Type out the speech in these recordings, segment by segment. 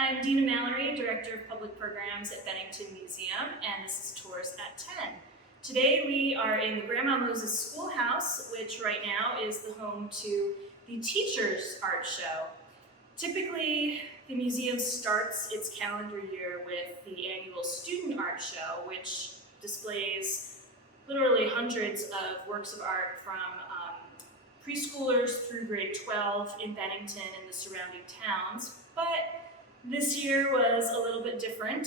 I'm Dina Mallory, Director of Public Programs at Bennington Museum, and this is Tours at 10. Today we are in the Grandma Moses Schoolhouse, which right now is the home to the Teachers Art Show. Typically, the museum starts its calendar year with the annual Student Art Show, which displays literally hundreds of works of art from preschoolers through grade 12 in Bennington and the surrounding towns. But this year was a little bit different.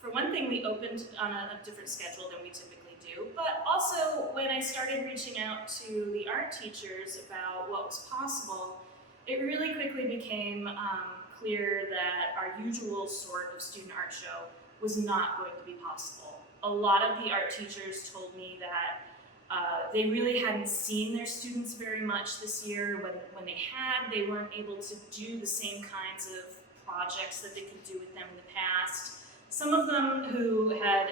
For one thing, we opened on a different schedule than we typically do, but also when I started reaching out to the art teachers about what was possible, it really quickly became clear that our usual sort of student art show was not going to be possible. A lot of the art teachers told me that they really hadn't seen their students very much this year. When they had, they weren't able to do the same kinds of projects that they could do with them in the past. Some of them who had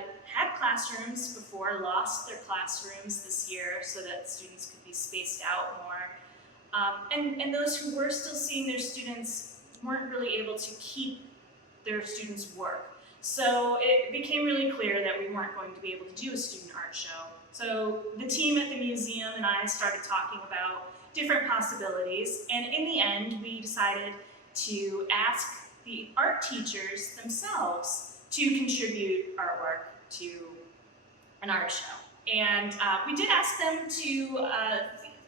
classrooms before lost their classrooms this year so that students could be spaced out more. And those who were still seeing their students weren't really able to keep their students' work. So it became really clear that we weren't going to be able to do a student art show. So the team at the museum and I started talking about different possibilities, and in the end we decided to ask the art teachers themselves to contribute artwork to an art show. And we did ask them to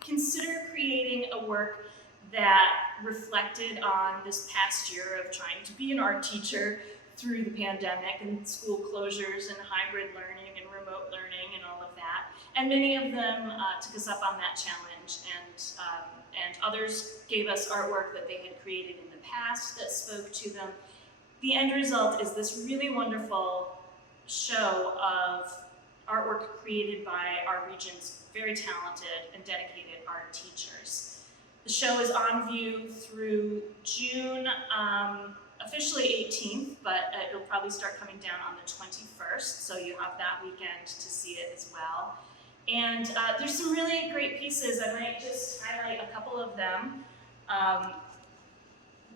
consider creating a work that reflected on this past year of trying to be an art teacher through the pandemic and school closures and hybrid learning and remote learning and all of that. And many of them took us up on that challenge, and others gave us artwork that they had created in the past that spoke to them. The end result is this really wonderful show of artwork created by our region's very talented and dedicated art teachers. The show is on view through June, officially 18th, but it'll probably start coming down on the 21st, so you have that weekend to see it as well. And there's some really great pieces. I might just highlight a couple of them.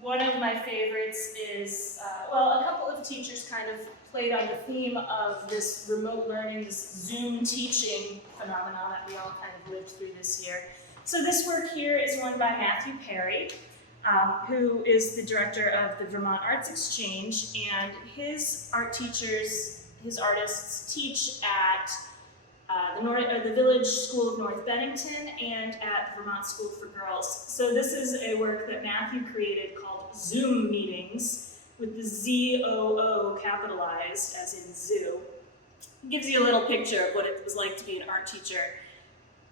One of my favorites is, a couple of teachers kind of played on the theme of this remote learning, this Zoom teaching phenomenon that we all kind of lived through this year. So this work here is one by Matthew Perry, who is the director of the Vermont Arts Exchange, and his art teachers, his artists teach at the Village School of North Bennington and at the Vermont School for Girls. So this is a work that Matthew created called Zoom Meetings, with the Z-O-O capitalized as in zoo. It gives you a little picture of what it was like to be an art teacher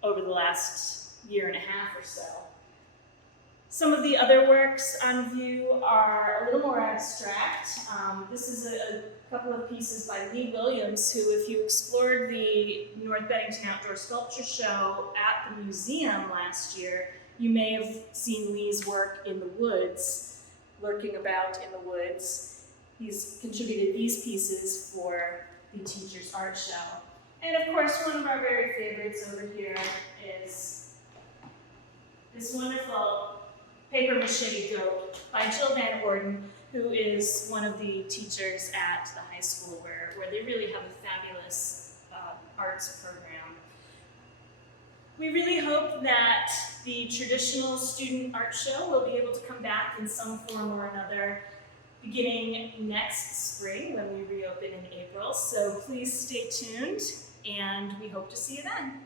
over the last year and a half or so. Some of the other works on view are a little more abstract. This is a couple of pieces by Lee Williams, who, if you explored the North Bennington Outdoor Sculpture Show at the museum last year, you may have seen Lee's work in the woods, lurking about in the woods. He's contributed these pieces for the Teachers Art Show. And of course, one of our very favorites over here is this wonderful paper mache goat by Jill Van Orden, who is one of the teachers at the high school where they really have a fabulous arts program. We really hope that the traditional student art show will be able to come back in some form or another beginning next spring when we reopen in April. So please stay tuned, and we hope to see you then.